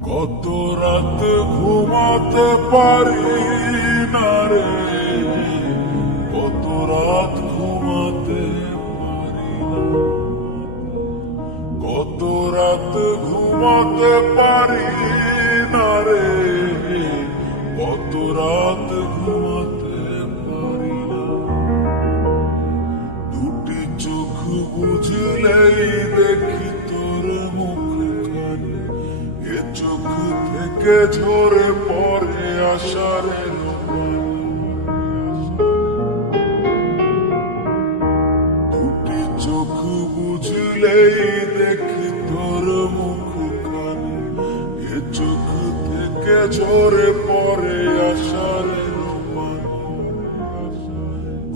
কত রাত ঘুমাতে পারি না রে, কত রাত ঘুমাতে পারি না, কত রাত ঘুমাতে পারি না রে, কত রাত ঘুমাতে পারি না। দুটি চোখ বুঝলেই দেখি তোর মুখখানি, এ চোখ থেকে ঝরে পড়ে আষাঢ়ের পানি। দুটি চোখ বুঝলেই দেখি তোর মুখখানি, এ চোখ থেকে ঝরে পড়ে আষাঢ়ের পানি।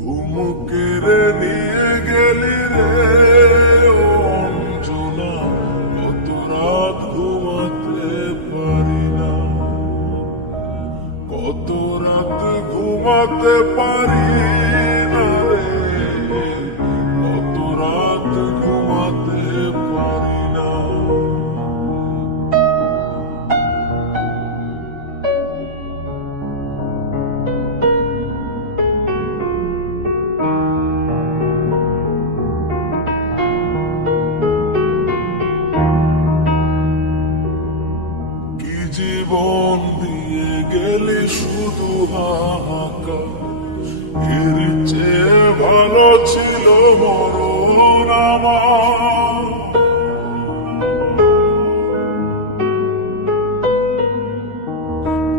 ঘুম কেড়ে নিয়ে গেলি রে অঞ্জনা, কত রাত ঘুমাতে পারি না, কত রাত ঘুমাতে পারি না রে, কত রাত ঘুমাতে পারি না। কি জীবন দিয়ে গেলি শুধু হাহাকার, এর চেয়ে ভালো ছিল মরণ আমার।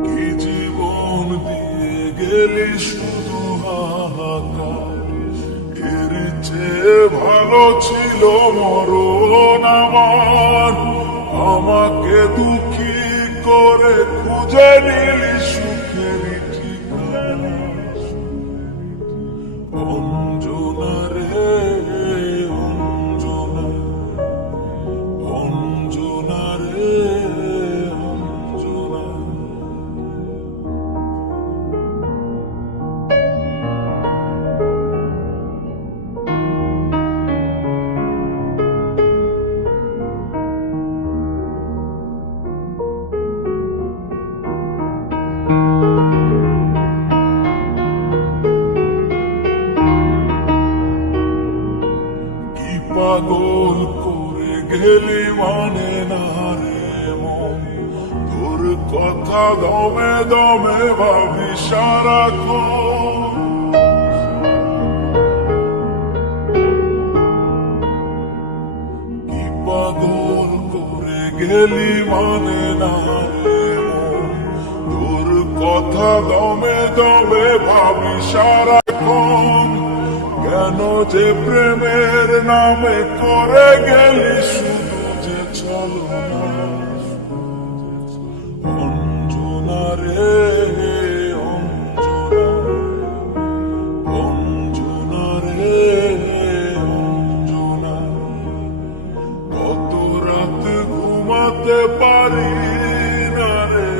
কি জীবন দিয়ে গেলি শুধু হাহাকার, এর চেয়ে ভালো ছিল মরণ আমার। আমাকে দুঃখী করে খুঁজে নিলি সুখের ঠিকানা, অঞ্জনা রে অঞ্জনা, অঞ্জনা রে অঞ্জনা। কি পাগল করে গেলি মানে না রে মন, তোর কথা দমে দমে ভাবি সারাক্ষণ। কি পাগল করে গেলি মানে না রে মন, তোর কথা দমে দমে ভাবি সারাক্ষণ। কেন যে প্রেমের নামে করে গেলি শুধু যে ছলনা, অঞ্জনা রে অঞ্জনা, অঞ্জনা রে অঞ্জনা। কত রাত ঘুমাতে পারি না রে,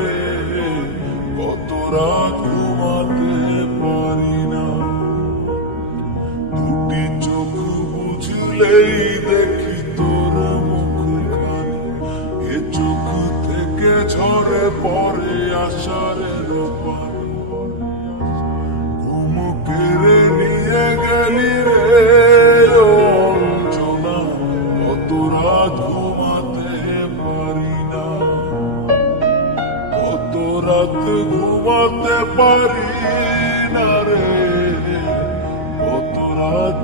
কত রাত ঘুমাতে পারি না। দুটি চোখ বুঝলেই দেখি তোর মুখখানি, এ চোখ থেকে ঝরে পড়ে আষাঢ়ের পানি। ঘুম কেড়ে নিয়ে গেলি রে অঞ্জনা, কত রাত ঘুমাতে পারি না, কত রাত ঘুমাতে পারি না রে, কত রাত